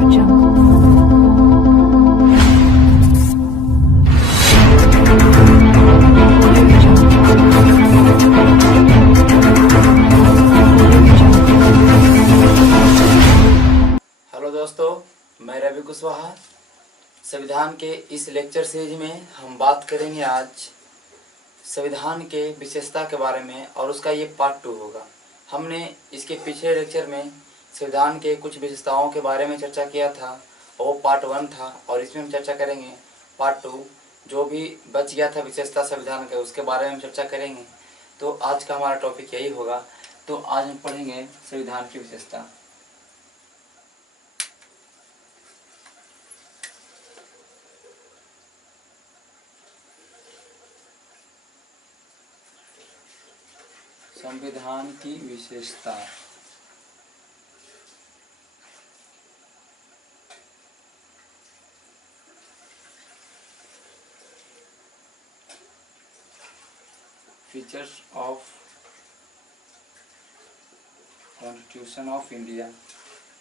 Hello दोस्तों, मैं रवि कुशवाहा। संविधान के इस लेक्चर सीरीज में हम बात करेंगे आज संविधान के विशेषता के बारे में, और उसका ये पार्ट 2 होगा। हमने इसके पिछले लेक्चर में संविधान के कुछ विशेषताओं के बारे में चर्चा किया था, और वो पार्ट 1 था, और इसमें हम चर्चा करेंगे पार्ट 2। जो भी बच गया था विशेषता संविधान के, उसके बारे में हम चर्चा करेंगे। तो आज का हमारा टॉपिक यही होगा। तो आज हम पढ़ेंगे संविधान की विशेषता। संविधान की विशेषता। Features of constitution of India.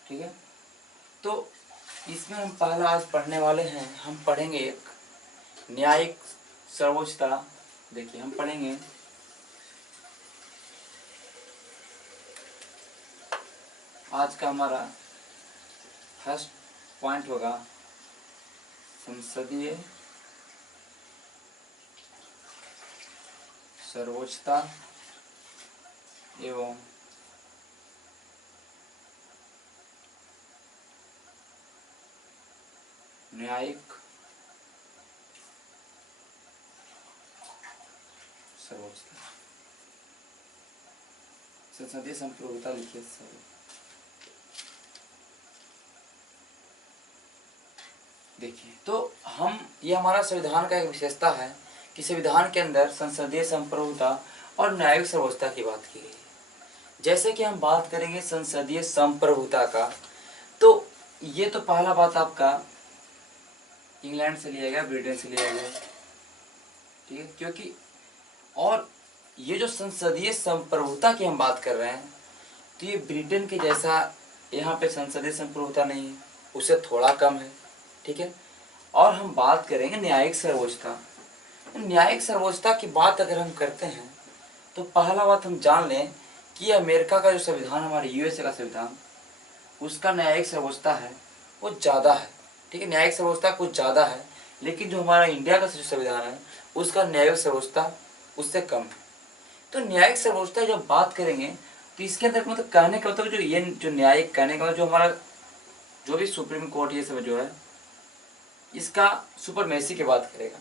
ठीक है, तो इसमें हम पहला आज पढ़ने वाले हैं। हम पढ़ेंगे एक न्यायिक सर्वोच्चता। देखिए, हम पढ़ेंगे आज का हमारा फर्स्ट पॉइंट होगा संसदीय सर्वोच्चता एवं न्यायिक सर्वोच्चता। संसदीय संप्रभुता लिखिए सब। देखिए, तो ये हमारा संविधान का एक विशेषता है कि संविधान के अंदर संसदीय संप्रभुता और न्यायिक सर्वोच्चता की बात की गई है। जैसे कि हम बात करेंगे संसदीय संप्रभुता का, तो ये तो पहला बात आपका इंग्लैंड से लिया गया, ब्रिटेन से लिया गया। ठीक है, क्योंकि और ये जो संसदीय संप्रभुता की हम बात कर रहे हैं, तो ये ब्रिटेन के जैसा यहाँ पे संसदीय संप्रभुता नहीं है, उससे थोड़ा कम है। ठीक है, और हम बात करेंगे न्यायिक सर्वोच्चता। न्यायिक सर्वोच्चता की बात अगर हम करते हैं, तो पहला बात हम जान लें कि अमेरिका का जो संविधान, हमारे यूएसए का संविधान, उसका न्यायिक सर्वोच्चता है वो ज़्यादा है। ठीक है, न्यायिक सर्वोच्चता कुछ ज़्यादा है, लेकिन जो हमारा इंडिया का संविधान है उसका न्यायिक सर्वोच्चता उससे कम है। तो न्यायिक सर्वोच्चता जब बात करेंगे, तो इसके अंदर मतलब कहने का मतलब जो न्यायिक कहने का जो हमारा जो भी सुप्रीम कोर्ट ये सब जो है, इसका सुपरमेसी की बात करेगा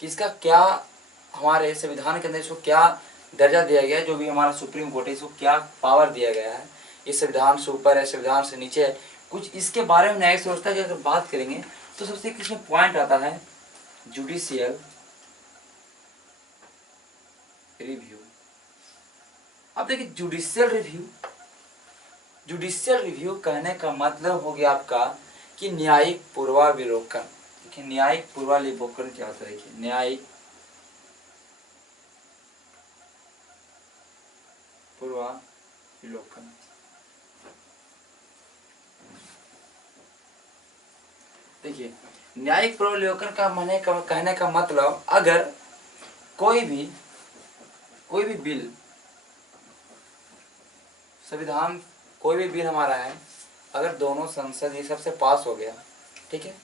कि इसका क्या हमारे संविधान के अंदर इसको क्या दर्जा दिया गया है। जो भी हमारा सुप्रीम कोर्ट है, इसको क्या पावर दिया गया है, ये संविधान से ऊपर है, संविधान से नीचे है, कुछ इसके बारे में न्यायिक सर्वोच्चता की अगर बात करेंगे, तो सबसे इसमें पॉइंट आता है जुडिशियल रिव्यू। अब देखिए, जुडिशियल रिव्यू कहने का मतलब हो गया आपका कि न्यायिक पूर्वावलोकन। देखिए, न्यायिक पूर्वावलोकन क्या होता है? देखिए, न्यायिक पूर्वावलोकन। देखिए, न्यायिक पूर्वावलोकन का कहने का मतलब, अगर कोई भी बिल संविधान, कोई भी बिल हमारा है, अगर दोनों संसद ये सबसे पास हो गया, ठीक है,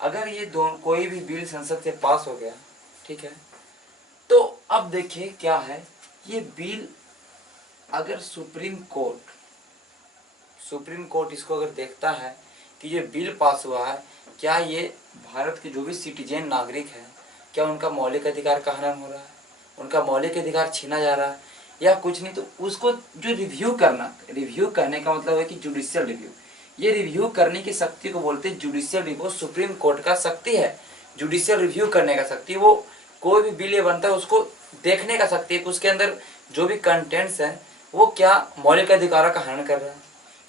अगर ये कोई भी बिल संसद से पास हो गया, ठीक है, तो अब देखिए क्या है, ये बिल अगर सुप्रीम कोर्ट इसको अगर देखता है कि ये बिल पास हुआ है, क्या ये भारत के जो भी सिटीजन नागरिक हैं, क्या उनका मौलिक अधिकार का हनन हो रहा है, उनका मौलिक अधिकार छीना जा रहा है या कुछ नहीं, तो उसको जो रिव्यू करने का मतलब है कि जुडिशियल रिव्यू। ये रिव्यू करने की शक्ति को बोलते हैं जुडिशियल रिव्यू। सुप्रीम कोर्ट का शक्ति है जुडिशियल रिव्यू करने का शक्ति। वो कोई भी बिल ये बनता है उसको देखने का शक्ति है कि उसके अंदर जो भी कंटेंट्स हैं वो क्या मौलिक अधिकारों का हनन कर रहा है।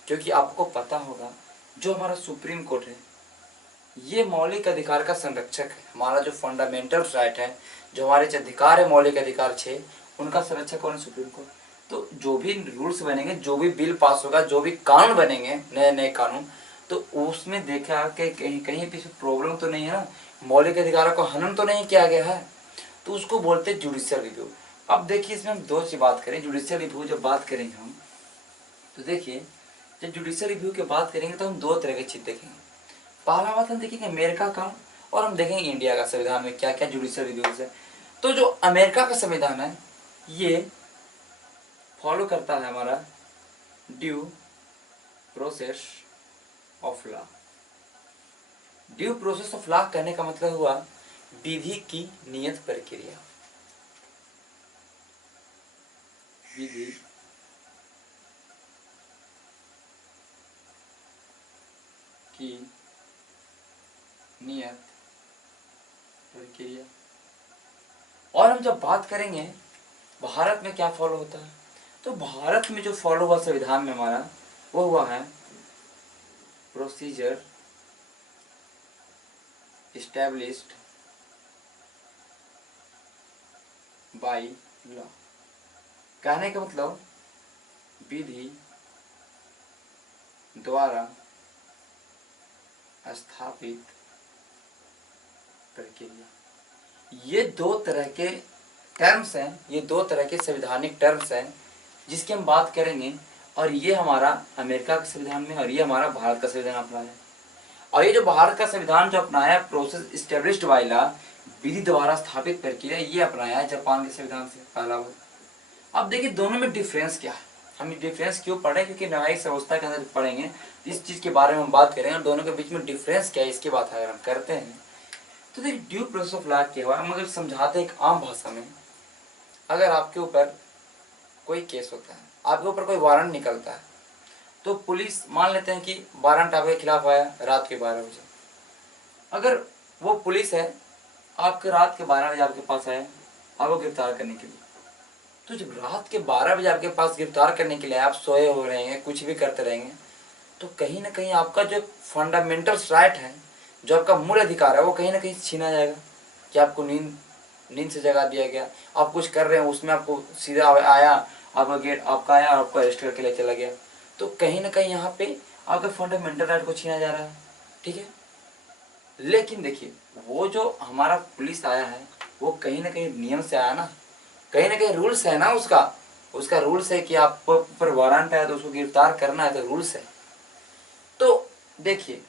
क्योंकि आपको पता होगा जो हमारा सुप्रीम कोर्ट है ये मौलिक अधिकार का संरक्षक है। हमारा जो फंडामेंटल राइट है, जो हमारे अधिकार है, मौलिक अधिकार 6, उनका संरक्षक कौन है? Supreme court. तो जो भी रूल्स बनेंगे, जो भी बिल पास होगा, जो भी कानून बनेंगे, नए नए कानून, तो उसमें देखा कि कहीं कहीं पे प्रॉब्लम तो नहीं है ना, मौलिक अधिकारों को हनन तो नहीं किया गया है, तो उसको बोलते हैं जुडिशियल रिव्यू। अब देखिए इसमें हम दो चीज बात करें, जुडिशियल रिव्यू जब बात करेंगे हम, तो देखिए जब जुडिशियल रिव्यू की बात करेंगे तो हम दो तरह के चीज देखेंगे। पहला बात हम देखेंगे अमेरिका का, और हम देखेंगे इंडिया का संविधान में क्या क्या जुडिशियल रिव्यू है। तो जो अमेरिका का संविधान है ये फॉलो करता है हमारा due process of law. Due process of law कहने का मतलब हुआ विधि की नियत प्रक्रिया, विधि की नियत प्रक्रिया। और हम जब बात करेंगे भारत में क्या फॉलो होता है, तो भारत में जो फॉलो हुआ संविधान में हमारा वो हुआ है प्रोसीजर एस्टैब्लिश्ड बाय लॉ। कहने का मतलब विधि द्वारा स्थापित प्रक्रिया। ये दो तरह के टर्म्स हैं, ये दो तरह के संवैधानिक टर्म्स हैं जिसकी हम बात करेंगे। और ये हमारा अमेरिका के संविधान में और ये हमारा भारत का संविधान अपनाया। और ये जो भारत का संविधान जो अपनाया प्रोसेस एस्टेब्लिश्ड बाय लॉ, विधि द्वारा स्थापित प्रक्रिया, ये अपनाया है जापान के संविधान से पहला बार। अब देखिए दोनों में डिफरेंस क्या है, हम डिफरेंस क्यों पढ़े, क्योंकि न्यायिक व्यवस्था के अंदर पढ़ेंगे इस चीज के बारे में हम बात करेंगे और दोनों के बीच में डिफरेंस क्या है इसकी बात अगर हम करते हैं तो देखिए ड्यू प्रोसेस ऑफ लॉ क्या हुआ। हम अगर समझाते हैं एक आम भाषा में, अगर आपके ऊपर कोई केस होता है, आपके ऊपर कोई वारंट निकलता है, तो पुलिस मान लेते हैं कि वारंट आपके खिलाफ आया रात के 12 बजे। अगर वो पुलिस है आपके रात के 12 बजे आपके पास आया आपको गिरफ्तार करने के लिए, तो जब रात के 12 बजे आपके पास गिरफ्तार करने के लिए आप सोए हो रहेंगे, कुछ भी करते रहेंगे, तो कहीं ना कहीं आपका जो फंडामेंटल राइट है, जो आपका मूल अधिकार है, वो कहीं ना कहीं छीना जाएगा कि आपको नींद से जगा दिया गया, आप कुछ कर रहे हैं उसमें आपको सीधा आया, आपका गेट आपका आया और आपको अरेस्ट करके ले चला गया, तो कहीं ना कहीं यहाँ पे आपके फंडामेंटल राइट को छीना जा रहा है। ठीक है, लेकिन देखिए वो जो हमारा पुलिस आया है वो कहीं ना कहीं नियम से आया ना, कहीं ना कहीं रूल्स है ना, उसका रूल्स है कि आप पर वारंट है तो उसको गिरफ्तार करना है, तो रूल्स है। तो देखिए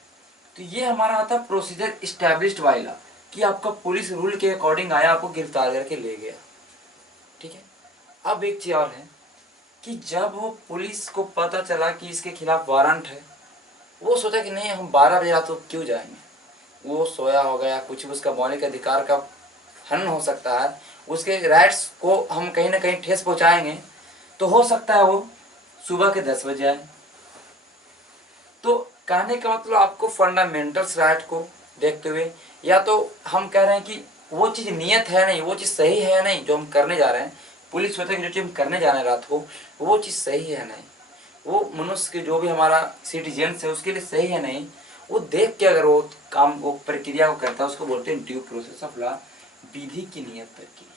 तो ये हमारा आता है प्रोसीजर इस्टेब्लिश्ड बाय लॉ, कि आपका पुलिस रूल के अकॉर्डिंग आया, आपको गिरफ्तार करके ले गया। ठीक है, अब एक चीज और है कि जब वो पुलिस को पता चला कि इसके खिलाफ वारंट है, वो सोचा कि नहीं हम 12 बजे रात को क्यों जाएंगे, वो सोया हो गया, कुछ भी उसका मौलिक अधिकार का हनन हो सकता है, उसके राइट्स को हम कहीं ना कहीं ठेस पहुंचाएंगे, तो हो सकता है वो सुबह के 10 बजे आए। तो कहने का मतलब आपको फंडामेंटल्स राइट को देखते हुए, या तो हम कह रहे हैं कि वो चीज़ नियत है नहीं, वो चीज़ सही है नहीं जो हम करने जा रहे हैं, पुलिस सोचते हैं कि जो चीज़ हम करने जा रहे हैं रात को वो चीज़ सही है नहीं, वो मनुष्य के जो भी हमारा सिटीजन्स है उसके लिए सही है नहीं, वो देख के अगर वो काम वो प्रक्रिया को करता है उसको बोलते हैं ड्यू प्रोसेस ऑफ लॉ, विधि की नियत प्रक्रिया।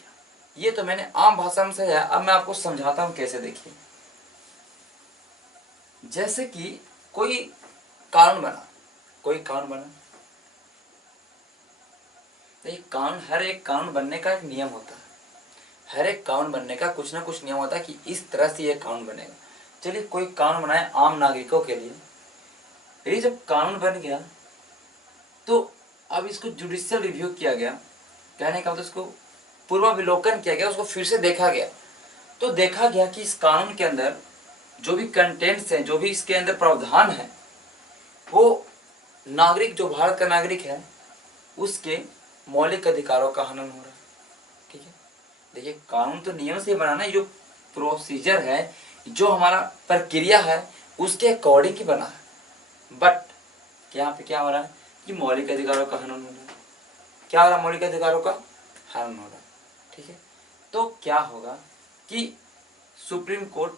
ये तो मैंने आम भाषा में समझाया, अब मैं आपको समझाता हूँ कैसे। देखिए जैसे कि कोई कानून बना, कोई कानून बना, एक कानून, हर एक कानून बनने का एक नियम होता है, हर एक कानून बनने का कुछ ना कुछ नियम होता है कि इस तरह से ये कानून बनेगा। चलिए कोई कानून बनाए आम नागरिकों के लिए, ये जब कानून बन गया तो अब इसको जुडिशियल रिव्यू किया गया, कहने का मतलब इसको पूर्वावलोकन किया गया, उसको फिर से देखा गया, तो देखा गया कि इस कानून के अंदर जो भी कंटेंट्स हैं, जो भी इसके अंदर प्रावधान है, वो नागरिक जो भारत का नागरिक है उसके मौलिक अधिकारों का हनन हो रहा है। ठीक है, देखिए कानून तो नियम से बनाना, जो प्रोसीजर है, जो हमारा प्रक्रिया है उसके अकॉर्डिंग ही बना है, बट यहाँ पे क्या हो रहा है कि मौलिक अधिकारों का हनन हो रहा है। क्या हो रहा है? मौलिक अधिकारों का हनन हो रहा है। ठीक है, तो क्या होगा कि सुप्रीम कोर्ट,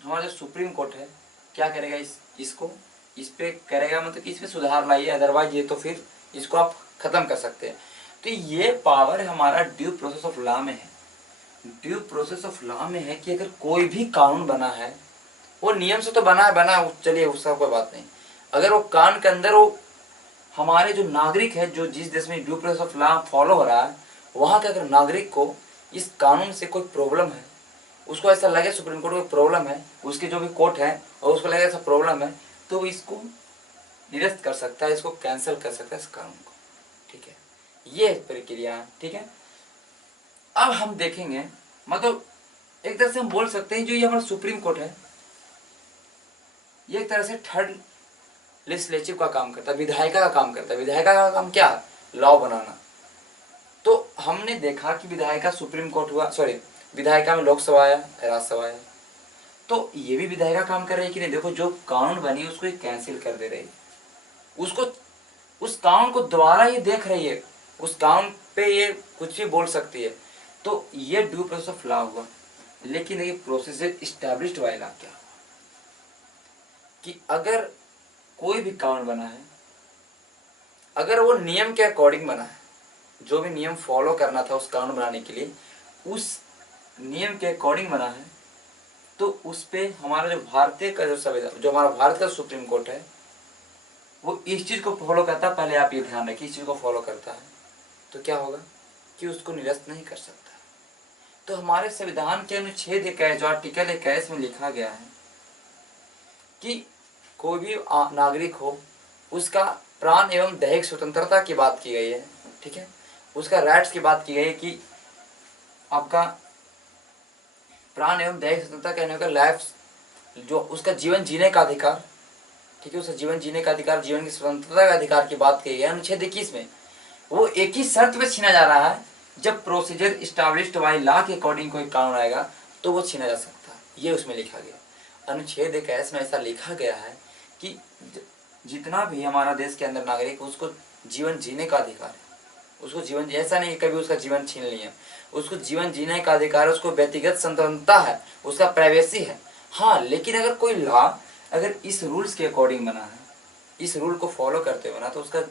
हमारा जो सुप्रीम कोर्ट है क्या करेगा, इसको इस पे करेगा, मतलब कि इसमें सुधार लाइए, अदरवाइज ये तो फिर इसको आप खत्म कर सकते हैं। तो ये पावर हमारा ड्यू प्रोसेस ऑफ लॉ में है, ड्यू प्रोसेस ऑफ लॉ में है कि अगर कोई भी कानून बना है, वो नियम से तो बना है, चलिए उसका कोई बात नहीं, अगर वो कानून के अंदर वो हमारे जो नागरिक है, जो जिस देश में due process of law follow हो रहा है, वहाँ के अगर नागरिक को इस कानून से कोई प्रॉब्लम है, उसको ऐसा लगे सुप्रीम कोर्ट को प्रॉब्लम है, उसकी जो भी कोर्ट है और उसको लगे ऐसा प्रॉब्लम है, तो वो इसको निरस्त कर सकता है, इसको कैंसिल कर सकता है इस कानून को। ठीक है, ये प्रक्रिया है। ठीक है, अब हम देखेंगे, मतलब एक तरह से हम बोल सकते हैं जो ये हमारा सुप्रीम कोर्ट है, ये एक तरह से थर्ड लेजिस्लेटिव का काम करता है, विधायिका का काम करता है। विधायिका का काम क्या है? लॉ बनाना। तो हमने देखा कि विधायिका सुप्रीम कोर्ट हुआ, सॉरी विधायिका में लोकसभा आया, राज्यसभा आया, तो ये भी विधायिका काम कर रही है कि नहीं? देखो, जो कानून बनी उसको ये कैंसिल कर दे रही है, उसको उस कानून को दोबारा ये देख रही है, उस कानून पे ये कुछ भी बोल सकती है। तो ये ड्यू प्रोसेस ऑफ लॉ हुआ। लेकिन ये प्रोसीजर इस्टेब्लिश्ड बाय लॉ क्या? कि अगर कोई भी कानून बना है, अगर वो नियम के अकॉर्डिंग बना है, जो भी नियम फॉलो करना था उस कानून बनाने के लिए, उस नियम के अकॉर्डिंग बना है, तो उस पे हमारा जो भारतीय का जो संविधान, जो हमारा भारत का सुप्रीम कोर्ट है, वो इस चीज को फॉलो करता है। पहले आप ये ध्यान रखिए, इस चीज को फॉलो करता है तो क्या होगा कि उसको निरस्त नहीं कर सकता। तो हमारे संविधान के अनुच्छेद 21 जो आर्टिकल 21 में लिखा गया है कि कोई भी नागरिक हो, उसका प्राण एवं दैहिक स्वतंत्रता की बात की गई है। ठीक है, उसका राइट्स की बात की गई है कि आपका प्राण एवं दैहिक स्वतंत्रता कहने का लाइफ, जो उसका जीवन जीने का अधिकार, ठीक है, उसका जीवन जीने का अधिकार, जीवन की स्वतंत्रता का अधिकार की बात की गई है अनुच्छेद 21 में। वो एक ही शर्त पे छीना जा रहा है, जब प्रोसीजर इस्टेब्लिश्ड बाय लॉ के अकॉर्डिंग कोई कानून आएगा तो वो छीना जा सकता है। ये उसमें लिखा गया, अनुच्छेद 21 में ऐसा लिखा गया है कि जितना भी हमारा देश के अंदर नागरिक है, उसको जीवन जीने का अधिकार है। उसको जीवन, ऐसा नहीं कभी उसका जीवन छीन लिया, उसको जीवन जीने का अधिकार है, उसको व्यक्तिगत स्वतंत्रता है, उसका प्राइवेसी है। हाँ, लेकिन अगर कोई लॉ अगर इस रूल्स के अकॉर्डिंग बना है, इस रूल को फॉलो करते हुए बना, तो उसका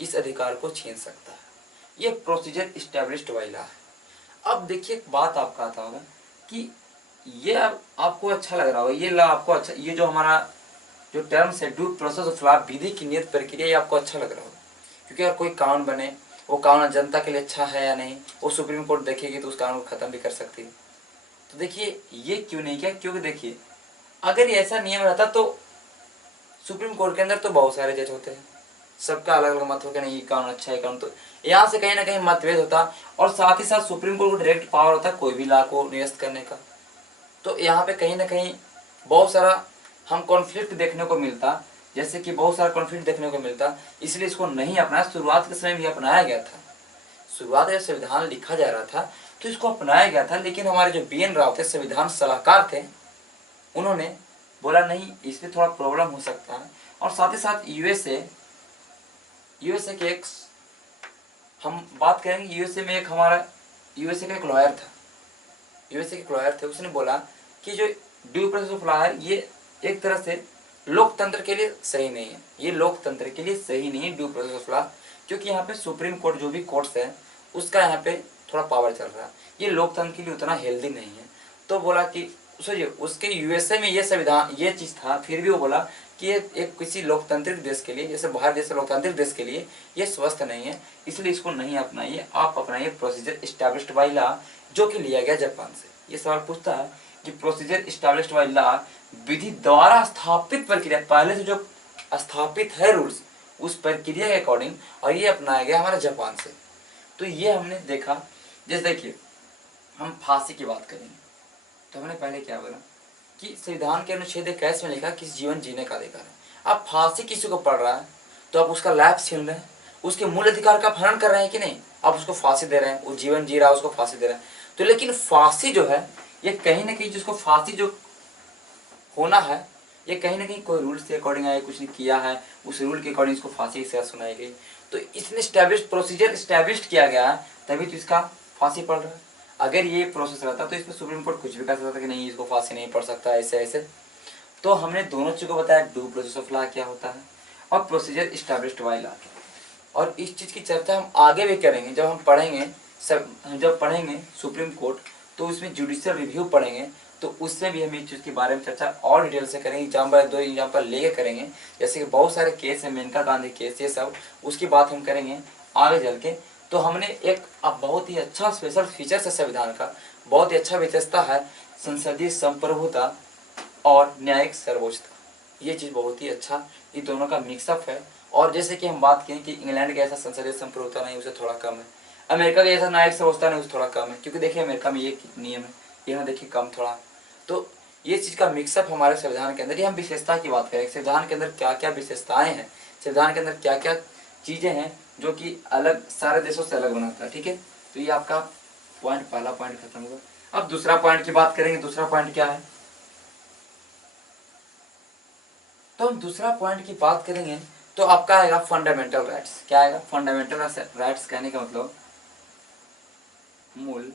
इस अधिकार को छीन सकता है। ये प्रोसीजर इस्टेब्लिश्ड बाय लॉ है। अब देखिए, एक बात आपका आता होगा कि ये अब आपको अच्छा लग रहा होगा, ये लॉ आपको अच्छा, ये जो हमारा जो टर्म्स है ड्यू प्रोसेस ऑफ लॉ, विधि की नियत प्रक्रिया, ये आपको अच्छा लग रहा होगा। क्योंकि अगर कोई कानून बने, वो कानून जनता के लिए अच्छा है या नहीं, वो सुप्रीम कोर्ट देखेगी तो उस कानून को खत्म भी कर सकती है। तो देखिए, ये क्यों नहीं किया? क्योंकि देखिए, अगर ये ऐसा नियम रहता तो सुप्रीम कोर्ट के अंदर तो बहुत सारे जज होते हैं, सबका अलग अलग मत होगा, नहीं ये कानून अच्छा है कानून, तो यहाँ से कहीं ना कहीं मतभेद होता। और साथ ही साथ सुप्रीम कोर्ट को डायरेक्ट पावर होता है कोई भी लॉ को निरस्त करने का। तो यहाँ पे कहीं ना कहीं बहुत सारा हम कॉन्फ्लिक्ट देखने को मिलता, जैसे कि बहुत सारा कॉन्फ्लिक्ट देखने को मिलता। इसलिए इसको नहीं अपनाया। शुरुआत के समय भी अपनाया गया था, शुरुआत में संविधान लिखा जा रहा था तो इसको अपनाया गया था। लेकिन हमारे जो BN राव थे, संविधान सलाहकार थे, उन्होंने बोला नहीं, इसमें थोड़ा प्रॉब्लम हो सकता है। और साथ ही साथ यूएसए के एक, हम बात करेंगे यूएसए में एक, हमारा यूएसए का एक लॉयर था, यूएसए के लॉयर थे, उसने बोला कि जो ड्यू प्रोसेस ऑफ लॉ है, ये एक तरह से लोकतंत्र के लिए सही नहीं है, ये लोकतंत्र के लिए सही नहीं है ड्यू प्रोसेस ऑफ लॉ, क्योंकि यहाँ पे सुप्रीम कोर्ट जो भी कोर्ट्स है उसका यहाँ पे थोड़ा पावर चल रहा है, ये लोकतंत्र के लिए उतना हेल्दी नहीं है। तो बोला कि सोचिए, उसके यूएसए में ये संविधान, ये चीज़ था, फिर भी वो बोला कि ये एक किसी लोकतांत्रिक देश के लिए, जैसे भारत जैसे लोकतांत्रिक देश के लिए ये स्वस्थ नहीं है, इसलिए इसको नहीं अपनाइए, आप अपनाइए प्रोसीजर इस्टेब्लिश्ड बाय लॉ, जो कि लिया गया जापान से। ये सवाल पूछता है कि प्रोसीजर इस्टेब्लिश्ड बाय लॉ, विधि द्वारा स्थापित प्रक्रिया, पहले से जो स्थापित है रूल्स, उस प्रक्रिया के अकॉर्डिंग, और ये अपनाया गया हमारा जापान से। तो ये हमने देखा। जैसे देखिए, हम फांसी की बात करेंगे तो हमने पहले क्या बोला कि संविधान के अनुच्छेद 21 में लिखा कि जीवन जीने का अधिकार है। अब फांसी किसी को पड़ रहा है तो आप उसका लाइफ छीन रहे हैं, उसके मूल अधिकार का हनन कर रहे हैं कि नहीं? आप उसको फांसी दे रहे हैं, वो जीवन जी रहा है, उसको फांसी दे रहे हैं। तो लेकिन फांसी जो है, ये कहीं ना कहीं जिसको फांसी जो होना है, ये कहीं ना कहीं कोई रूल्स के अकॉर्डिंग आया, कुछ नहीं किया है, उस रूल के अकॉर्डिंग इसको फांसी की सजा सुनाई गई। तो इसने प्रोसीजर इस्टेब्लिश किया गया है, तभी तो इसका फांसी पड़ रहा है। अगर ये प्रोसेस रहता तो इसमें सुप्रीम कोर्ट कुछ भी कर सकता था कि नहीं, इसको फांसी नहीं पड़ सकता, ऐसे ऐसे। तो हमने दोनों चीज़ को बताया, ड्यू प्रोसेस ऑफ लॉ क्या होता है और प्रोसीजर इस्टेब्लिश्ड बाय लॉ। और इस चीज़ की चर्चा हम आगे भी करेंगे, जब हम पढ़ेंगे, जब पढ़ेंगे सुप्रीम कोर्ट, तो उसमें जुडिशियल रिव्यू पढ़ेंगे तो उसमें भी हम इस चीज़ के बारे में चर्चा और डिटेल से करेंगे, एग्जाम्पल 2 एग्जाम्पल लेके करेंगे। जैसे कि बहुत सारे केस है, मेनका गांधी केस, ये सब उसकी बात हम करेंगे आगे चल के। तो हमने एक अब बहुत ही अच्छा स्पेशल फीचर है संविधान का, बहुत ही अच्छा विशेषता है संसदीय संप्रभुता और न्यायिक सर्वोच्चता। ये चीज़ बहुत ही अच्छा, ये दोनों का मिक्सअप है। और जैसे कि हम बात करें कि इंग्लैंड का ऐसा संसदीय संप्रभुता नहीं, उसे थोड़ा कम है। अमेरिका का जैसा न्यायिक सर्वोच्चता नहीं, उसे थोड़ा कम है, क्योंकि देखिए अमेरिका में ये नियम है, यहाँ देखिए कम थोड़ा। तो ये चीज़ का मिक्सअप हमारे संविधान के अंदर। ये हम विशेषता की बात करें, संविधान के अंदर क्या क्या विशेषताएं हैं, संविधान के अंदर क्या क्या चीज़ें हैं जो कि अलग सारे देशों से अलग बनाता है। ठीक है, तो ये आपका पॉइंट, पहला पॉइंट खत्म हुआ। अब दूसरा पॉइंट की बात करेंगे। दूसरा पॉइंट क्या है, तो हम दूसरा पॉइंट की बात करेंगे तो आपका आएगा फंडामेंटल राइट्स। क्या आएगा, फंडामेंटल राइट्स कहने का मतलब मूल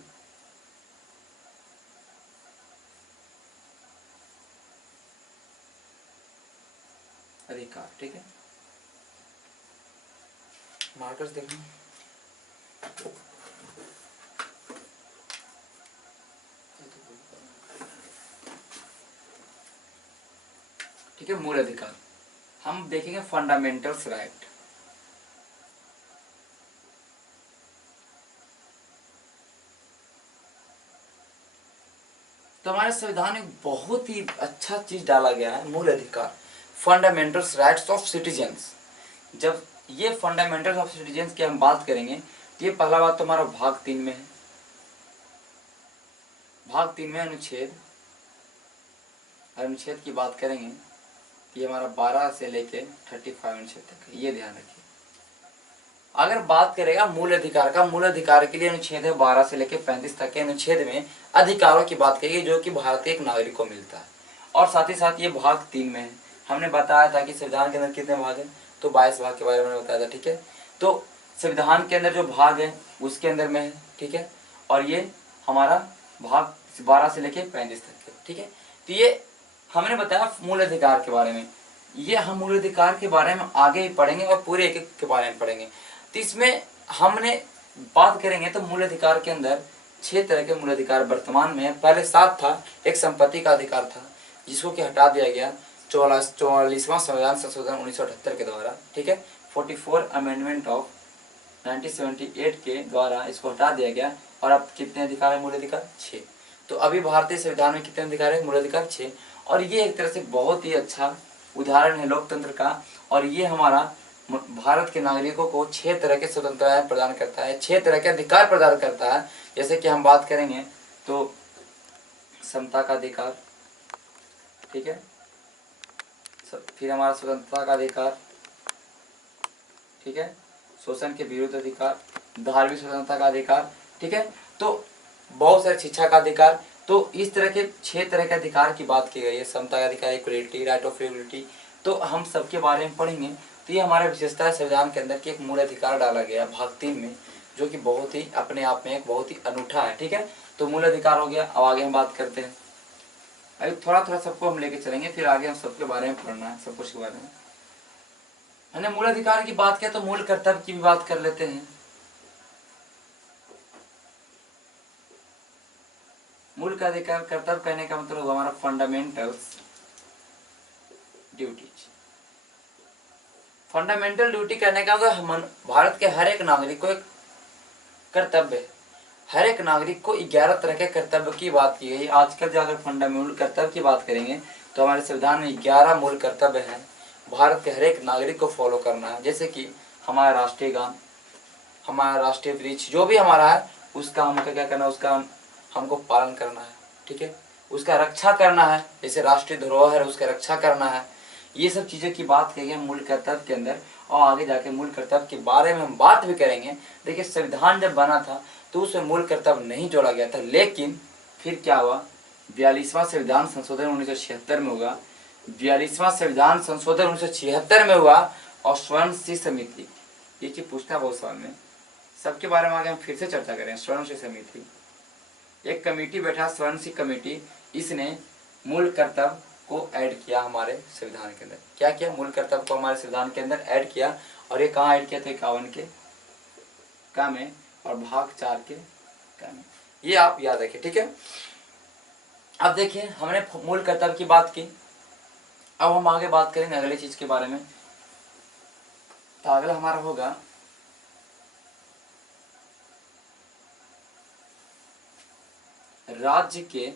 अधिकार। ठीक है, मार्कर्स देखो, ठीक है, मूल अधिकार। हम देखेंगे फंडामेंटल्स राइट। तो हमारे संविधान में बहुत ही अच्छा चीज डाला गया है, मूल अधिकार, फंडामेंटल्स राइट्स ऑफ सिटीजन्स। जब ये फंडामेंटल्स ऑफ सिटीजन्स की हम बात करेंगे तो ये पहला बात तो हमारा भाग 3 में है। भाग 3 में अनुच्छेद, अनुच्छेद की बात करेंगे, ये हमारा 12 से लेके 35 अनुच्छेद तक है, ये ध्यान रखिए। अगर बात करेगा मूल अधिकार का, मूल अधिकार के लिए अनुच्छेद है 12 से लेकर 35 तक के अनुच्छेद में अधिकारों की बात करिए जो कि भारतीय एक नागरिक को मिलता है। और साथ ही साथ ये भाग 3 में है। हमने बताया था कि संविधान के अंदर कितने भाग हैं, तो 22 भाग के बारे में बताया था। ठीक है, तो संविधान के अंदर जो भाग है उसके अंदर में है। ठीक है, और ये हमारा भाग 12 से लेकर 35 तक है। ठीक है, तो ये हमने बताया मूल अधिकार के बारे में। ये हम मूल अधिकार के बारे में आगे ही पढ़ेंगे और पूरे एक एक के बारे में पढ़ेंगे। तो इसमें हमने बात करेंगे तो मूल अधिकार के अंदर 6 तरह के मूल अधिकार वर्तमान में है। पहले 7 था, एक संपत्ति का अधिकार था जिसको कि हटा दिया गया 44वां संविधान संशोधन 1978 के द्वारा। ठीक है, 44 अमेंडमेंट ऑफ 1978 के द्वारा इसको हटा दिया गया। और अब कितने अधिकार है, मूल अधिकार 6। तो अभी भारतीय संविधान में कितने अधिकार है, मूल अधिकार 6। और ये एक तरह से बहुत ही अच्छा उदाहरण है लोकतंत्र का। और ये हमारा भारत के नागरिकों को 6 तरह के स्वतंत्रताएं प्रदान करता है, 6 तरह के अधिकार प्रदान करता है। जैसे कि हम बात करेंगे तो समता का अधिकार, ठीक है, फिर हमारा स्वतंत्रता का अधिकार, ठीक है, शोषण के विरुद्ध अधिकार, धार्मिक स्वतंत्रता का अधिकार, ठीक है, तो बहुत सारे शिक्षा का अधिकार। तो इस तरह के 6 तरह के अधिकार की बात की गई है। समता का अधिकार, इक्वलिटी, राइट ऑफ इक्वलिटी, तो हम सबके बारे में पढ़ेंगे। तो ये हमारा विशेषता है संविधान के अंदर कि एक मूल अधिकार डाला गया भाग 3 में, जो कि बहुत ही अपने आप में एक बहुत ही अनूठा है। ठीक है, तो मूल अधिकार हो गया। अब आगे हम बात करते हैं, अभी थोड़ा थोड़ा सबको हम लेके चलेंगे, फिर आगे हम सबके बारे में पढ़ना है, सब कुछ के बारे में। हमने मूल अधिकार की बात किया तो मूल कर्तव्य की भी बात कर लेते हैं। मूल का अधिकार कर्तव्य कहने का मतलब हमारा फंडामेंटल्स ड्यूटीज। फंडामेंटल ड्यूटी कहने का मतलब भारत के हर एक नागरिक को एक कर्तव्य है। हर एक नागरिक को 11 तरह के कर्तव्य की बात की गई। आजकल जो अगर फंडामेंटल कर्तव्य की बात करेंगे तो हमारे संविधान में 11 मूल कर्तव्य हैं भारत के हर एक नागरिक को फॉलो करना है। जैसे कि हमारा राष्ट्रीय गान, हमारा राष्ट्रीय वृक्ष, जो भी हमारा है उसका हमको क्या करना है, उसका हमको पालन करना है। ठीक है, उसका रक्षा करना है। जैसे राष्ट्रीय धरोहर है उसका रक्षा करना है। ये सब चीज़ों की बात करेंगे मूल कर्तव्य के अंदर, और आगे जाके मूल कर्तव्य के बारे में हम बात भी करेंगे। देखिए संविधान जब बना था तो उसमें मूल कर्तव्य नहीं जोड़ा गया था, लेकिन फिर क्या हुआ, 42वां संविधान संशोधन 1976 में हुआ। 42वां संविधान संशोधन 1976 में हुआ और स्वर्ण सिंह समिति, ये चीज पूछता है बहुत सवाल में, सबके बारे में आगे हम फिर से चर्चा करें। स्वर्ण सिंह समिति, एक कमेटी बैठा स्वर्ण सिंह कमेटी, इसने मूल कर्तव्य को ऐड किया हमारे संविधान के अंदर। क्या किया, मूल कर्तव्य को हमारे संविधान के अंदर ऐड किया। और ये कहाँ ऐड किया था, 51 के का में और भाग 4 के का में, ये आप याद रखिए। ठीक है, अब देखिए हमने मूल कर्तव्य की बात की, अब हम आगे बात करेंगे अगले चीज के बारे में। तो अगला हमारा होगा राज्य के,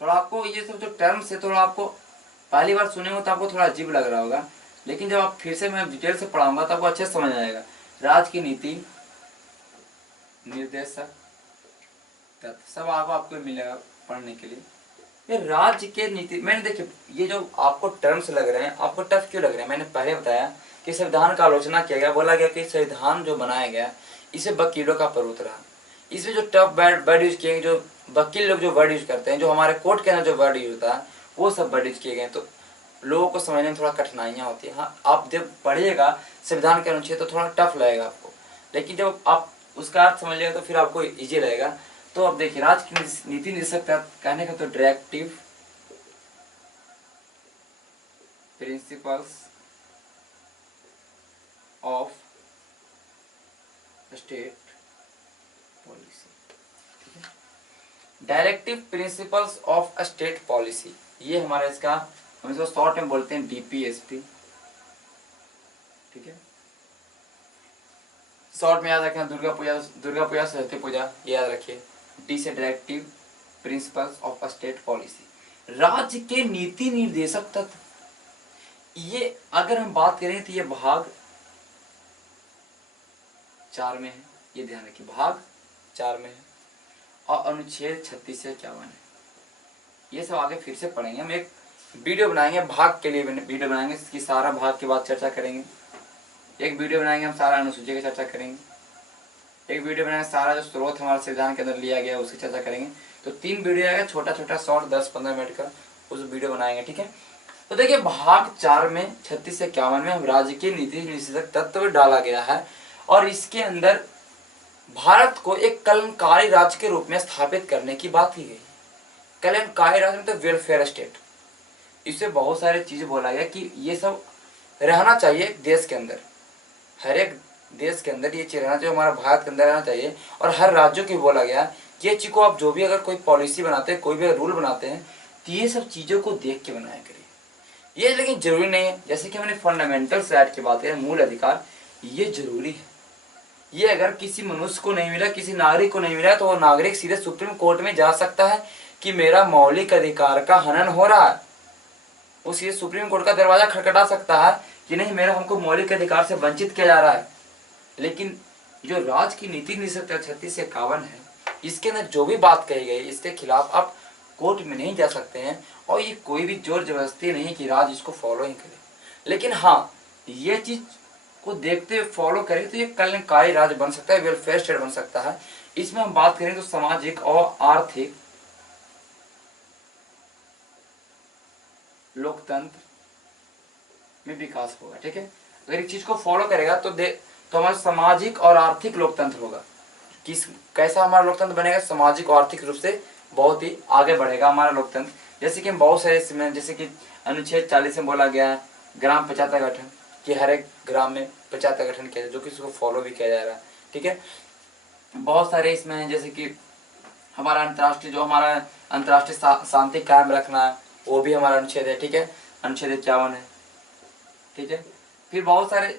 थोड़ा आपको ये सब जो टर्म से थोड़ा आपको पहली बार सुने हो तो आपको थोड़ा अजीब लग रहा होगा, लेकिन जब आप फिर से मैं डिटेल से पढ़ाऊंगा तो आपको अच्छे से समझ आएगा। राज्य की नीति, निर्देशक, तत्व सब आपको मिलेगा पढ़ने के लिए। ये राज्य के नीति, मैंने देखिए ये जो आपको टर्म्स लग रहे हैं आपको टफ क्यों लग रहे हैं, मैंने पहले बताया कि संविधान का आलोचना किया गया, बोला गया कि संविधान जो बनाया गया इसे वकीलों का प्रभुत्व रहा। इसमें जो टफ वर्ड यूज किए, जो वकील लोग जो वर्ड यूज करते हैं, जो हमारे कोर्ट के अंदर जो वर्ड यूज होता है वो सब वर्ड यूज किए गए, तो लोगों को समझने में थोड़ा कठिनाइयाँ होती है। हाँ, आप जब पढ़िएगा संविधान के अनुच्छेद तो थोड़ा टफ लगेगा आपको, लेकिन जब आप उसका अर्थ समझ लिएगा तो फिर आपको ईजी लगेगा। तो अब देखिए राज्य की नीति निर्देशक कहने का तो directive principles of state policy, directive principles of state policy, ये हमारा इसका, हम इसको शॉर्ट में बोलते हैं डीपीएसपी। ठीक है, शॉर्ट में याद रखें दुर्गा पूजा सरस्वती पूजा, ये याद रखिए। डी से directive principles of state policy, राज्य के नीति निर्देशक तत्व। ये अगर हम बात करें तो ये भाग 4 में है, ये ध्यान रखिए भाग 4 में है, और अनुच्छेद 36 से 51 है। ये सब आगे फिर से पढ़ेंगे, हम एक वीडियो बनाएंगे भाग के लिए, वीडियो बनाएंगे कि सारा भाग के बाद चर्चा करेंगे। एक वीडियो बनाएंगे हम सारा अनुसूची की चर्चा करेंगे, एक वीडियो बनाएंगे सारा जो स्रोत हमारे संविधान के अंदर लिया गया उसकी चर्चा करेंगे। तो 3 वीडियो आएगा, छोटा छोटा शॉर्ट 10-15 मिनट का, उस वीडियो बनाएंगे। ठीक है, तो देखिए भाग 4 में 36 से 51 में हम राज्य के नीति निर्देशक तत्व डाला गया है, और इसके अंदर भारत को एक कल्याणकारी राज्य के रूप में स्थापित करने की बात की गई। कल्याणकारी राज्य मतलब वेलफेयर स्टेट, इससे बहुत सारी चीजें बोला गया कि ये सब रहना चाहिए देश के अंदर, हर एक देश के अंदर ये चीज रहना चाहिए, हमारा भारत के अंदर रहना चाहिए। और हर राज्यों की बोला गया ये चीज को आप जो भी अगर कोई पॉलिसी बनाते हैं, कोई भी रूल बनाते हैं, तो ये सब चीजों को देख के बनाया करिए। ये लेकिन जरूरी नहीं है, जैसे कि हमने फंडामेंटल राइट की बात करें, मूल अधिकार, ये जरूरी है। ये अगर किसी मनुष्य को नहीं मिला, किसी नागरिक को नहीं मिला, तो वो नागरिक सीधे सुप्रीम कोर्ट में जा सकता है कि मेरा मौलिक अधिकार का हनन हो रहा है। वो सीधे सुप्रीम कोर्ट का दरवाजा खटखटा सकता है कि नहीं, मेरा हमको मौलिक अधिकार से वंचित किया जा रहा है। लेकिन जो राज्य की नीति निर्देशक 36 से 51 है, इसके अंदर जो भी बात कही गई इसके खिलाफ आप कोर्ट में नहीं जा सकते हैं, और ये कोई भी जोर जबरदस्ती नहीं कि राज्य इसको फॉलो ही करे। लेकिन हाँ, ये चीज को देखते हुए फॉलो करें तो ये कल्याणकारी राज्य बन सकता है, वेलफेयर स्टेट बन सकता है। इसमें हम बात करें तो सामाजिक और आर्थिक लोकतंत्र में विकास होगा। ठीक है, अगर इस चीज को फॉलो करेगा तो हमारा सामाजिक और आर्थिक लोकतंत्र होगा। कैसा हमारा लोकतंत्र बनेगा, सामाजिक और आर्थिक रूप से बहुत ही आगे बढ़ेगा हमारा लोकतंत्र। जैसे कि हम बहुत सारे इसमें, जैसे कि अनुच्छेद 40 में बोला गया है ग्राम पंचायत गठन, कि हर एक ग्राम में पंचायत गठन किया जाए, जो कि उसको फॉलो भी किया जा रहा है। ठीक है, बहुत सारे इसमें है, जैसे कि हमारा अंतर्राष्ट्रीय, जो हमारा अंतर्राष्ट्रीय शांति कायम रखना है, वो भी हमारा अनुच्छेद है। ठीक है, अनुच्छेद 51 है। ठीक है, फिर बहुत सारे,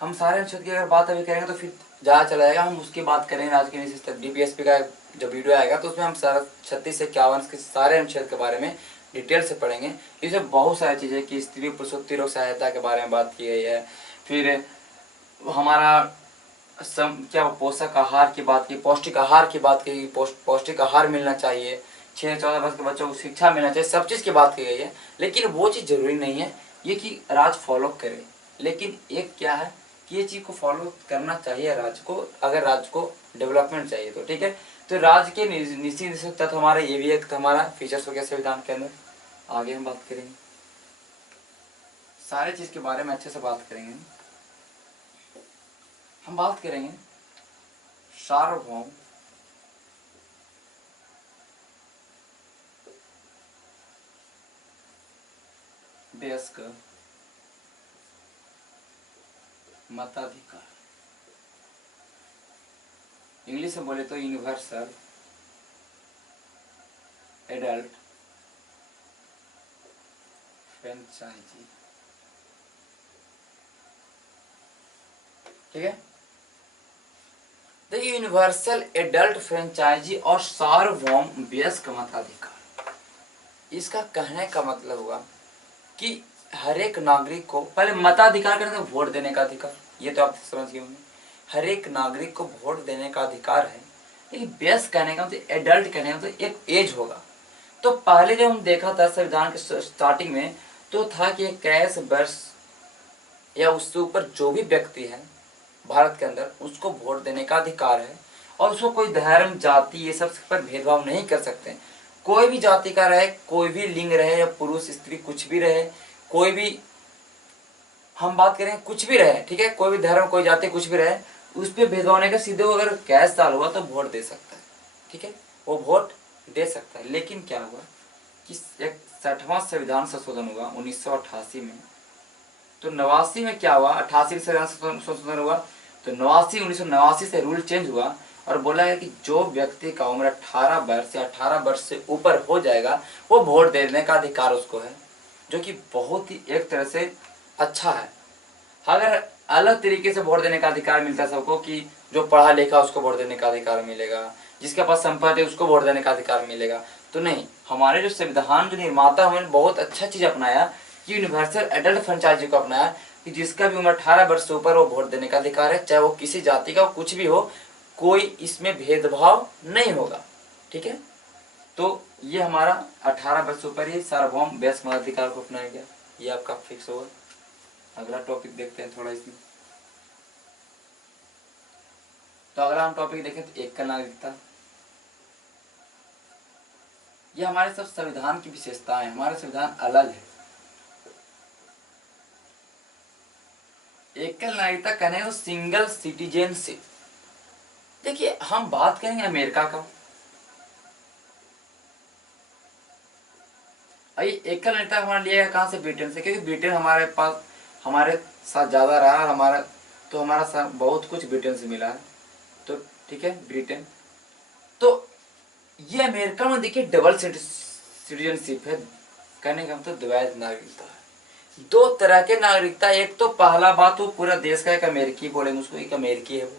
हम सारे अनुच्छेद की अगर बात अभी करेंगे तो फिर ज़्यादा चला जाएगा, हम उसकी बात करेंगे आज के डीपीएसपी का जब वीडियो आएगा तो उसमें हम सारा 36 से 51 के सारे अनुच्छेद के बारे में डिटेल से पढ़ेंगे। इसमें बहुत सारी चीज़ें कि स्त्री प्रसूति रोग सहायता के बारे में बात की गई है, फिर हमारा क्या पोषक आहार की बात की, पौष्टिक आहार की बात की, पौष्टिक आहार मिलना चाहिए, 6-14 वर्ष के बच्चों को शिक्षा मिलना चाहिए, सब चीज़ की बात की गई है। लेकिन वो चीज़ जरूरी नहीं है ये कि राज्य फॉलो करे, लेकिन एक क्या है कि ये चीज़ को फॉलो करना चाहिए राज्य को, अगर राज्य को डेवलपमेंट चाहिए तो। ठीक है, तो राज्य के नीति निर्देशक तत्व हमारा ये भी एक हमारा फीचर्स हो गया संविधान के अंदर। आगे हम बात करेंगे, सारे चीज़ के बारे में अच्छे से बात करेंगे। हम बात करेंगे सार्वभौम वयस्क मताधिकार। इंग्लिश में बोले तो यूनिवर्सल एडल्ट फ्रेंचाइजी, ठीक है। द यूनिवर्सल एडल्ट फ्रेंचाइजी और सार्वभौम वयस्क मताधिकार, इसका कहने का मतलब हुआ कि हर एक नागरिक को, पहले मताधिकार कहते हैं वोट देने का अधिकार, ये तो आप समझ गए होंगे, हर एक नागरिक को वोट देने का अधिकार है। लेकिन वयस्क कहने का मतलब, एडल्ट कहने का मतलब एक एज होगा। तो पहले जब हम देखा था संविधान के स्टार्टिंग में, तो था कि 21 वर्ष या उससे ऊपर जो भी व्यक्ति है भारत के अंदर, उसको वोट देने का अधिकार है, और उसको कोई धर्म जाति ये सब पर भेदभाव नहीं कर सकते। कोई भी जाति का रहे, कोई भी लिंग रहे, या पुरुष स्त्री कुछ भी रहे, कोई भी, हम बात करें कुछ भी रहे, ठीक है, कोई भी धर्म कोई जाति कुछ भी रहे, उस पर भेदभाव नहीं कर, सीधे अगर 21 साल हुआ तो वोट दे सकता है, ठीक है, वो वोट दे सकता है। लेकिन क्या हुआ कि एक 60वां संविधान संशोधन हुआ 1988 में। तो 89 में क्या हुआ, 88 में संविधान संशोधन हुआ, तो 1989 से रूल चेंज हुआ और बोला है कि जो व्यक्ति का उम्र 18 वर्ष या 18 वर्ष से ऊपर हो जाएगा, वो वोट देने का अधिकार उसको है, जो कि बहुत ही एक तरह से अच्छा है। अगर अलग तरीके से वोट देने का अधिकार मिलता है सबको, कि जो पढ़ा लिखा उसको वोट देने का अधिकार मिलेगा, जिसके पास संपत्ति है उसको वोट देने का अधिकार मिलेगा, तो नहीं, हमारे जो संविधान जो निर्माता उन्होंने बहुत अच्छा चीज अपनाया कि यूनिवर्सल एडल्ट फ्रेंचाइजी को अपनाया, कि जिसका भी उम्र 18 वर्ष से ऊपर वो वोट देने का अधिकार है, चाहे वो किसी जाति का कुछ भी हो, कोई इसमें भेदभाव नहीं होगा, ठीक है। तो ये हमारा 18 वर्ष से ऊपर ही सार्वभौम वयस्क मताधिकार को अपनाया गया, ये आपका फिक्स होगा। अगला टॉपिक देखते हैं थोड़ा इसमें। तो अगला हम टॉपिक देखें तो एकल नागरिकता। ये हमारे सब संविधान की विशेषताएं हैं, हमारा संविधान अलग है। एकल नागरिकता कहने को सिंगल सिटीजनशिप। देखिए हम बात करेंगे अमेरिका का, एकल नागरिकता हमारा लिया है कहाँ से, ब्रिटेन से, क्योंकि ब्रिटेन हमारे पास हमारे साथ ज्यादा रहा, हमारा तो हमारा साथ बहुत कुछ ब्रिटेन से मिला है, तो ठीक है ब्रिटेन। तो ये अमेरिका में देखिए डबल सिटीजनशिप है, कहने का मतलब द्वैध नागरिकता है। दो तरह के नागरिकता, एक तो पहला बात वो पूरा देश का एक अमेरिकी बोलेंगे उसको, एक अमेरिकी है वो,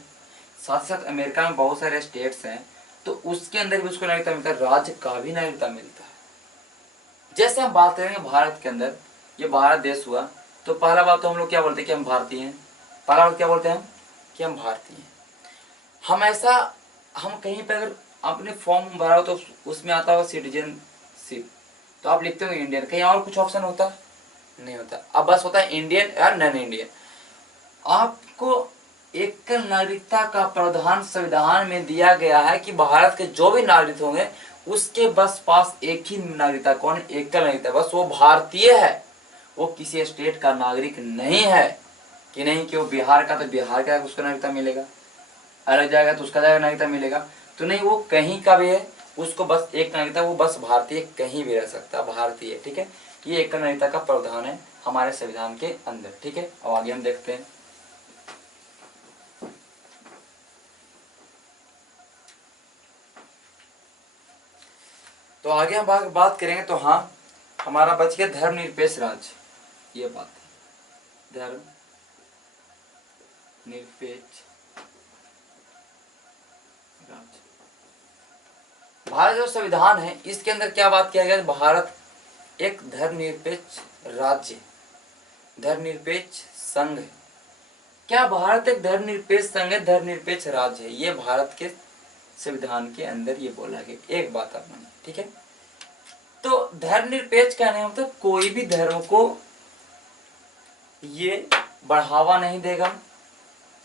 साथ साथ अमेरिका में बहुत सारे स्टेट्स हैं, तो उसके अंदर भी उसको नागरिकता मिलता है, राज्य का भी नागरिकता मिलता है। जैसे हम बात करेंगे भारत के अंदर, ये भारत देश हुआ, तो पहला बात तो हम लोग क्या बोलते हैं कि हम भारतीय हैं, पहला बात क्या बोलते हैं कि हम भारतीय हैं। हम ऐसा, हम कहीं पर अगर आपने फॉर्म भरा हो तो उसमें आता होगा सिटीजनशिप, तो आप लिखते हो इंडियन, कहीं और कुछ ऑप्शन होता नहीं होता, अब बस होता है इंडियन या नॉन इंडियन। आपको एकल नागरिकता का प्रावधान संविधान में दिया गया है कि भारत के जो भी नागरिक होंगे उसके बस पास एक ही नागरिकता, कौन, एकल नागरिकता, बस वो भारतीय है, वो किसी स्टेट का नागरिक नहीं है। कि नहीं कि वो बिहार का तो बिहार का उसको नागरिकता मिलेगा, अलग जाएगा तो उसका जाएगा नागरिकता मिलेगा, तो नहीं, वो कहीं का भी है, उसको बस एक नागरिकता, वो बस भारतीय कहीं भी रह सकता, भारतीय, ठीक है। ये एकल नागरिकता का प्रावधान है हमारे संविधान के अंदर, ठीक है। अब आगे हम देखते हैं। तो आगे हम बात करेंगे, तो हाँ हमारा बच गया धर्मनिरपेक्ष राज्य, ये बात है, धर्म निरपेक्ष राज्य। भारत जो संविधान है इसके अंदर क्या बात किया गया, भारत एक धर्मनिरपेक्ष राज्य, धर्मनिरपेक्ष संघ है। क्या भारत एक धर्मनिरपेक्ष संघ है, धर्मनिरपेक्ष राज्य है, ये भारत के संविधान के अंदर ये बोला गया। एक बात आप मानिए, ठीक है। तो धर्मनिरपेक्ष कहने मतलब कोई भी धर्म को ये बढ़ावा नहीं देगा,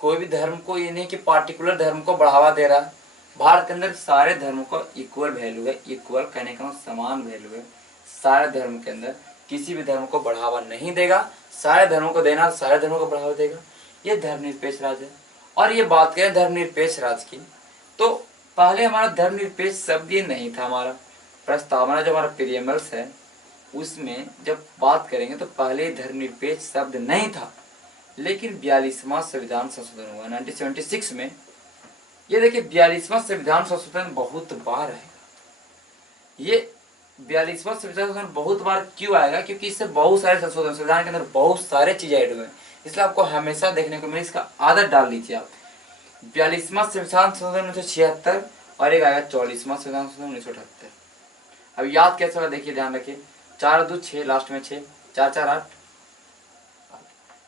कोई भी धर्म को ये नहीं कि पार्टिकुलर धर्म को बढ़ावा दे रहा है। भारत के अंदर सारे धर्मों का इक्वल वैल्यू है, इक्वल कहने का समान वैल्यू है। सारे धर्म के अंदर किसी भी धर्म को बढ़ावा नहीं देगा, सारे धर्मों को देना, सारे धर्मों को बढ़ावा देगा, ये धर्मनिरपेक्ष राज्य है। और ये बात करें धर्मनिरपेक्ष राज्य की, तो पहले हमारा धर्मनिरपेक्ष शब्द ये नहीं था, हमारा प्रस्तावना जो हमारा प्रीएम्बल्स है उसमें जब बात करेंगे तो पहले धर्मनिरपेक्ष शब्द नहीं था। लेकिन 42वां संविधान संशोधन हुआ 1976 में, ये देखिए 42वां संविधान संशोधन बहुत बार है। ये 42वां संविधान संशोधन बहुत बार क्यों आएगा? क्योंकि इससे बहुत सारे संशोधन, संविधान के अंदर बहुत सारे चीजें ऐड हुए हैं, इसलिए आपको हमेशा देखने को मिले। इसका आदत डाल लीजिए आप। 42वां संविधान संशोधन 1976 और एक आएगा 44वां संविधान संशोधन 1978। अब याद कैसे होगा देखिए, ध्यान रखिए। 4 2 6, लास्ट में 6, 4 4 8।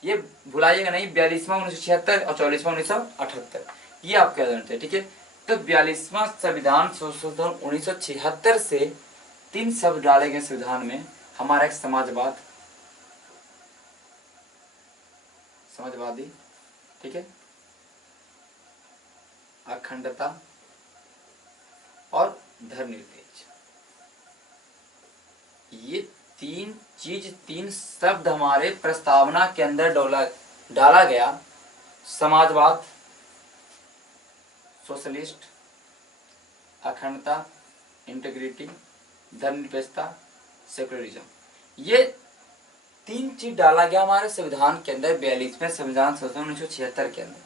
ये भुलाइएगा नहीं, 42वां 1976 और 44वां 1978, ये आपके याद रहते हैं, ठीक है। तो 42वां संविधान संशोधन 1976 से 3 शब्द डाले गए संविधान में। हमारा एक समाजवाद, समाजवादी, ठीक है, अखंडता और धर्मनिरपेक्ष। ये 3 चीज, 3 शब्द हमारे प्रस्तावना के अंदर डाला गया। समाजवाद, सोशलिस्ट, अखंडता, इंटीग्रिटी, धर्मनिरपेक्षता, सेकुलरिज्म, ये 3 चीज डाला गया हमारे संविधान के अंदर 42वें संविधान संशोधन 1976 के अंदर,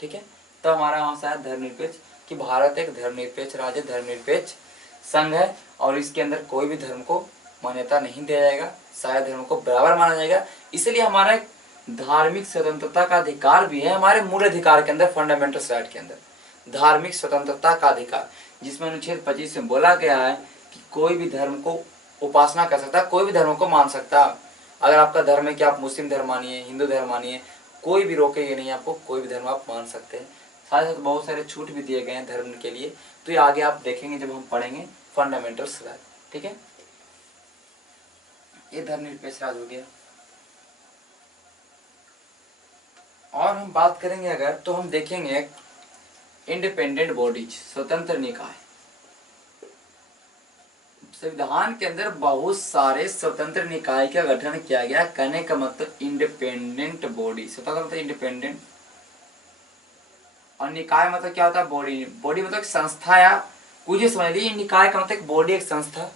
ठीक है। तो हमारा वहां से आया धर्मनिरपेक्ष, कि भारत एक धर्मनिरपेक्ष राज्य, धर्मनिरपेक्ष संघ है और इसके अंदर कोई भी धर्म को मान्यता नहीं दिया जाएगा, सारे धर्म को बराबर माना जाएगा। इसलिए हमारा एक धार्मिक स्वतंत्रता का अधिकार भी है हमारे मूल अधिकार के अंदर, फंडामेंटल राइट के अंदर, धार्मिक स्वतंत्रता का अधिकार, जिसमें अनुच्छेद 25 में बोला गया है कि कोई भी धर्म को उपासना कर सकता, कोई भी धर्म को मान सकता। अगर आपका धर्म है कि आप मुस्लिम धर्म मानिए, हिंदू धर्म मानिए, कोई भी रोकेगा नहीं आपको, कोई भी धर्म आप मान सकते हैं। साथ ही साथ बहुत सारे छूट भी दिए गए हैं धर्म के लिए, तो ये आगे आप देखेंगे जब हम पढ़ेंगे फंडामेंटल राइट, ठीक है। ये धर्मनिरपेक्ष राज हो गया। और हम बात करेंगे अगर, तो हम देखेंगे इंडिपेंडेंट बॉडीज, स्वतंत्र निकाय। संविधान के अंदर बहुत सारे स्वतंत्र निकाय का गठन किया गया। कहने का मतलब इंडिपेंडेंट बॉडी, स्वतंत्र मतलब इंडिपेंडेंट, और निकाय मतलब क्या होता है? बॉडी। बॉडी मतलब संस्था, या कुछ ही समझ लीजिए। निकाय का मतलब एक बॉडी, एक संस्था,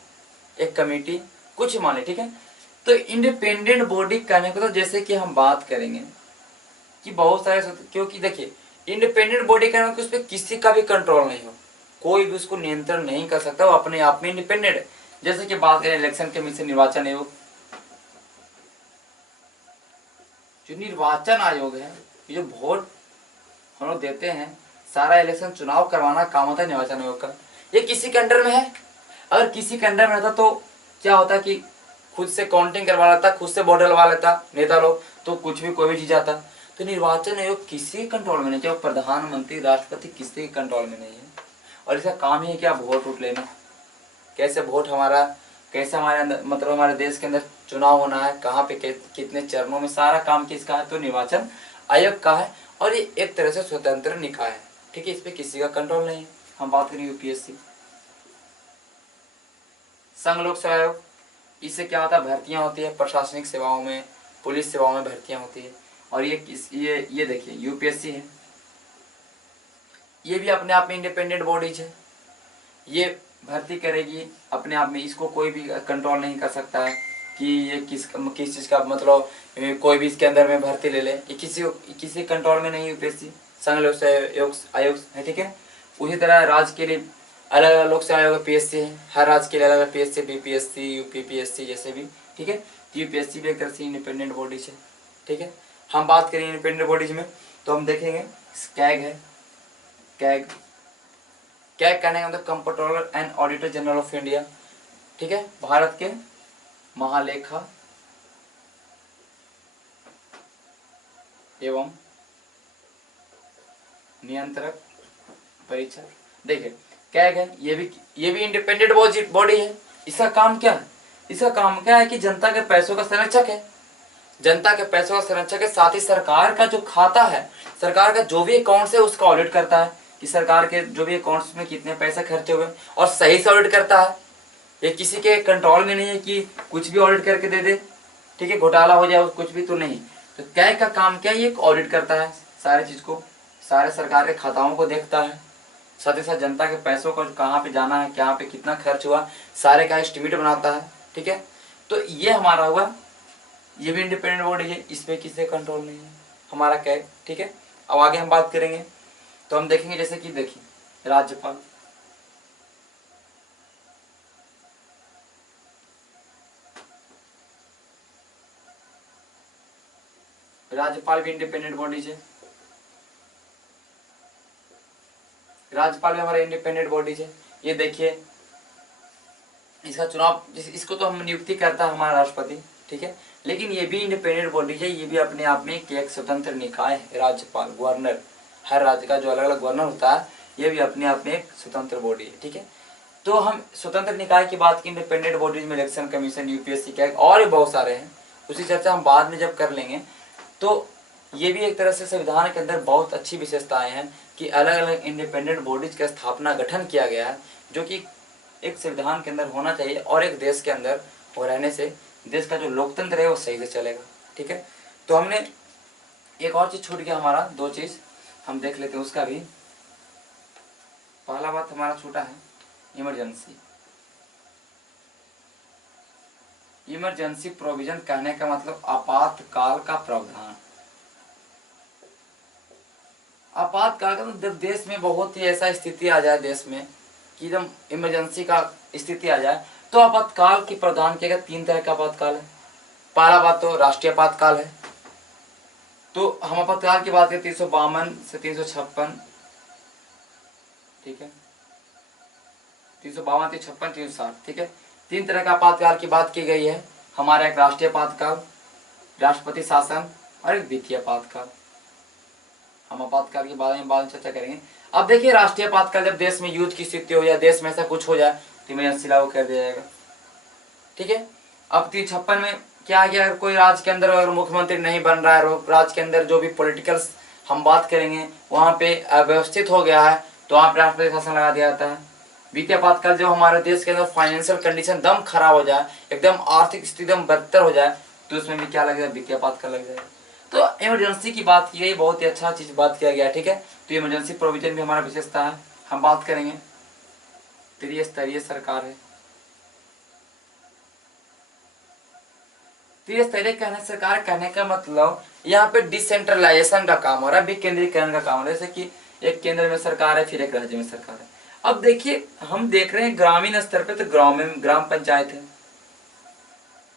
एक कमेटी, कुछ मान ली, ठीक है। तो इंडिपेंडेंट बॉडी कहने को, तो जैसे कि हम बात करेंगे कि बहुत सारे, क्योंकि देखिए इंडिपेंडेंट बॉडी कहने को उस पर किसी का भी कंट्रोल नहीं हो, कोई भी उसको नियंत्रण नहीं कर सकता, वो अपने आप में इंडिपेंडेंट है। जैसे कि बात करें इलेक्शन कमीशन, निर्वाचन आयोग, जो निर्वाचन आयोग है, ये जो वोट हम लोग देते हैं, सारा इलेक्शन चुनाव करवाना काम होता है निर्वाचन आयोग का। ये किसी के अंडर में है। अगर किसी के अंडर में रहता तो क्या होता कि खुद से काउंटिंग करवा लेता, खुद से वोट डलवा लेता नेता लोग, तो कुछ भी कोई भी चीज आता। तो निर्वाचन आयोग किसी कंट्रोल में नहीं, चाहे प्रधानमंत्री, राष्ट्रपति, किसी के कंट्रोल में नहीं है। और इसका काम ही है क्या? वोट उठ लेना। कैसे वोट हमारा, कैसे हमारे अंदर, मतलब हमारे देश के अंदर चुनाव होना है, कहाँ पे कितने चरणों में, सारा काम किसका है? तो निर्वाचन आयोग का है। और ये एक तरह से स्वतंत्र निकाय है, ठीक है, इस पे किसी का कंट्रोल नहीं है। हम बात करें यूपीएससी, संघ लोक सेवा आयोग, इससे क्या होता है? भर्तियां होती है प्रशासनिक सेवाओं में, पुलिस सेवाओं में भर्तियां होती है। और ये देखिए यूपीएससी है, ये भी अपने आप में इंडिपेंडेंट बॉडीज है। ये भर्ती करेगी अपने आप में, इसको कोई भी कंट्रोल नहीं कर सकता है कि ये किस चीज़ का, मतलब कोई भी इसके अंदर में भर्ती ले ले, ये किसी कंट्रोल में नहीं। यूपीएससी संघ लोक सेवा आयोग है, ठीक है। उसी तरह राज्य के लिए अलग अलग लोक सेवा आयोग पीएससी है, हर राज्य के लिए अलग अलग पीएससी, बीपीएससी, यूपीपीएससी जैसे भी, ठीक है। यूपीएससी भी एक तरह से इंडिपेंडेंट बॉडीज है, ठीक है। हम बात करें इंडिपेंडेंट बॉडीज में, तो हम देखेंगे कैग है, कैग कहने का मतलब controller and auditor general of India, ठीक है, भारत के महालेखा एवं नियंत्रक परीक्षक। देखिए कैग है, ये भी इंडिपेंडेंट बॉडी है। इसका काम क्या है? इसका काम क्या है कि जनता के पैसों का संरक्षक है, जनता के पैसों का संरक्षक है। साथ ही सरकार का जो खाता है, सरकार का जो भी अकाउंट्स है उसका ऑडिट करता है कि सरकार के जो भी अकाउंट्स में कितने पैसे खर्चे हुए, और सही से ऑडिट करता है। ये किसी के कंट्रोल में नहीं है कि कुछ भी ऑडिट करके दे दे, ठीक है, घोटाला हो जाए कुछ भी, तो नहीं। तो कैग का काम क्या है? ये ऑडिट करता है सारे चीज को, सारे सरकार के खाताओं को देखता है, साथ ही साथ जनता के पैसों को कहाँ पे जाना है, कहाँ पे कितना खर्च हुआ, सारे का एस्टिमेट बनाता है, ठीक है। तो ये हमारा हुआ, ये भी इंडिपेंडेंट बॉडी है, इस पे किसी कंट्रोल नहीं है, हमारा कैग, ठीक है। अब आगे हम बात करेंगे, तो हम देखेंगे जैसे कि देखिए राज्यपाल, राज्यपाल भी इंडिपेंडेंट बॉडी है, राज्यपाल भी हमारा इंडिपेंडेंट बॉडी है। ये देखिए इसका चुनाव, इसको तो हम नियुक्ति करता है हमारा राष्ट्रपति, ठीक है, लेकिन ये भी इंडिपेंडेंट बॉडी है, ये भी अपने आप में एक स्वतंत्र निकाय है। राज्यपाल, गवर्नर, हर राज्य का जो अलग अलग गवर्नर होता है ये भी अपने आप में एक स्वतंत्र बॉडी है, ठीक है। तो हम स्वतंत्र निकाय की बात की, इंडिपेंडेंट बॉडीज में इलेक्शन कमीशन, यूपीएससी का और भी बहुत सारे हैं, उसकी चर्चा हम बाद में जब कर लेंगे। तो ये भी एक तरह से संविधान के अंदर बहुत अच्छी विशेषताएं हैं कि अलग अलग इंडिपेंडेंट बॉडीज का स्थापना गठन किया गया है, जो कि एक संविधान के अंदर होना चाहिए और एक देश के अंदर हो रहने से देश का जो लोकतंत्र है वो सही से चलेगा, ठीक है। तो हमने एक और चीज छूट गया हमारा, दो चीज हम देख लेते हैं उसका भी। पहला बात हमारा छूटा है इमरजेंसी। इमरजेंसी प्रोविजन कहने का मतलब आपातकाल का प्रावधान। आपातकाल का मतलब जब देश में बहुत ही ऐसा स्थिति आ जाए, देश में कि एकदम इमरजेंसी का स्थिति आ जाए, तो आपातकाल की प्रावधान किया गया। 3 तरह का आपातकाल है। पहला बात तो राष्ट्रीय आपातकाल है। तो हम आपातकाल की बात करें 352 से 356, ठीक है, 352, 356, 360, ठीक है। 3 तरह का आपातकाल की बात की गई है हमारा। एक राष्ट्रीय आपातकाल, राष्ट्रपति शासन और एक वित्तीय आपातकाल। हम आपातकाल के बारे में बाद में चर्चा करेंगे। अब देखिए राष्ट्रीय आपातकाल, जब देश में युद्ध की स्थिति हो जाए, देश में ऐसा कुछ हो जाए तो इमरजेंसी लागू कर दिया जाएगा, ठीक है। अब 356 में क्या गया, अगर कोई राज्य के अंदर अगर मुख्यमंत्री नहीं बन रहा है, राज्य के अंदर जो भी पॉलिटिकल हम बात करेंगे वहाँ पे अव्यवस्थित हो गया है, तो वहाँ पे राष्ट्रपति शासन लगा दिया जाता है। वित्तीय आपातकाल, जो हमारे देश के अंदर फाइनेंशियल कंडीशन दम खराब हो जाए, एकदम आर्थिक स्थिति एकदम बदतर हो जाए, तो उसमें भी क्या लगेगा, वित्तीय आपातकाल लग जाएगा। तो इमरजेंसी की बात की गई, बहुत ही अच्छा चीज बात किया गया, ठीक है। तो इमरजेंसी प्रोविजन भी हमारा विशेषता है। हम बात करेंगे त्रिस्तरीय सरकार है। त्रिस्तरीय कहने सरकार कहने का मतलब यहाँ पे डिसेंट्रलाइजेशन का काम हो रहा है, विकेंद्रीकरण का काम हो रहा है। जैसे कि एक केंद्र में सरकार है, फिर एक राज्य में सरकार है। अब देखिए हम देख रहे हैं ग्रामीण स्तर पे तो ग्राम पंचायत है,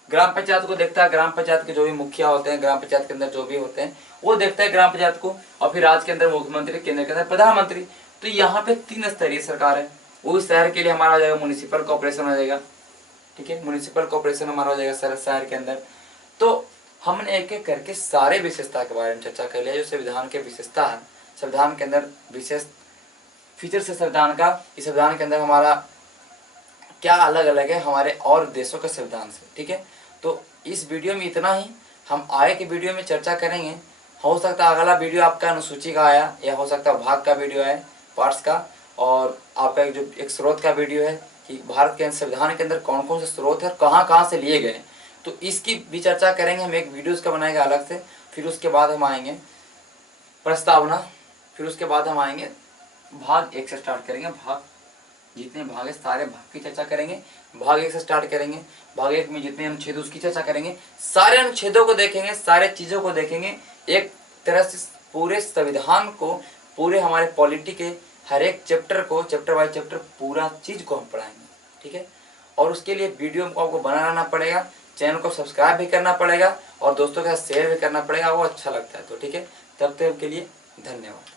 ग्राम पंचायत को देखता है, ग्राम पंचायत के जो भी मुखिया होते हैं, ग्राम पंचायत के अंदर जो भी होते हैं वो देखता है ग्राम पंचायत को, और फिर राज्य के अंदर मुख्यमंत्री, केंद्र के अंदर प्रधानमंत्री। तो यहाँ पे 3 स्तरीय सरकार है। वो शहर के लिए हमारा हो जाएगा म्युनिसिपल कॉर्पोरेशन हो जाएगा, ठीक है, म्युनिसिपल कॉर्पोरेशन हमारा हो जाएगा शहर के अंदर। तो हमने एक एक करके सारे विशेषता के बारे में चर्चा कर लिया, जो संविधान के विशेषता है, संविधान के अंदर विशेष फीचर है संविधान का। इस संविधान के अंदर हमारा क्या अलग अलग है हमारे और देशों के संविधान से, ठीक है। तो इस वीडियो में इतना ही, हम आगे के वीडियो में चर्चा करेंगे। हो सकता है अगला वीडियो आपका अनुसूची का आया, या हो सकता है भाग का वीडियो है, पार्ट्स का, और आपका जो एक स्रोत का वीडियो है कि भारत के संविधान के अंदर कौन कौन से स्रोत है, कहाँ कहाँ से लिए गए, तो इसकी भी चर्चा करेंगे। हम एक वीडियो का बनाएंगे अलग से। फिर उसके बाद हम आएंगे प्रस्तावना, फिर उसके बाद हम आएंगे भाग 1 से स्टार्ट करेंगे। भाग जितने भाग है सारे भाग की चर्चा करेंगे। भाग 1 से स्टार्ट करेंगे। भाग 1 में जितने अनुच्छेद उसकी चर्चा करेंगे, सारे अनुच्छेदों को देखेंगे, सारे चीज़ों को देखेंगे, एक तरह से पूरे संविधान को, पूरे हमारे पॉलिटी के हर एक चैप्टर को, चैप्टर बाय चैप्टर पूरा चीज़ को हम पढ़ाएंगे, ठीक है। और उसके लिए वीडियो को आपको बना रहना पड़ेगा, चैनल को सब्सक्राइब भी करना पड़ेगा और दोस्तों के साथ शेयर भी करना पड़ेगा, वो अच्छा लगता है तो, ठीक है। तब तक के लिए धन्यवाद।